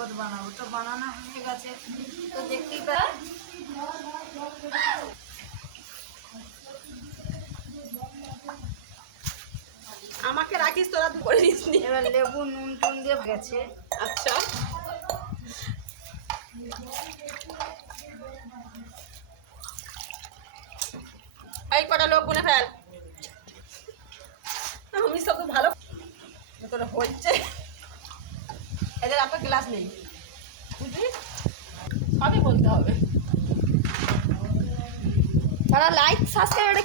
শরবত বানাবো, তো বানানো হয়ে গেছে। তো দেখতেই পা আমাকে রাখিস, তোরা তুই করে দিস নি। এবার লেবু নুন টুন দিয়ে গেছে। আচ্ছা, এই কটা লোক গুনে ফেল। আমি সব তো ভালো তোরা হচ্ছে, এদের আপনার গ্লাস নেই বুঝলি, সবই বলতে হবে। তারা লাইক সাবস্ক্রাইব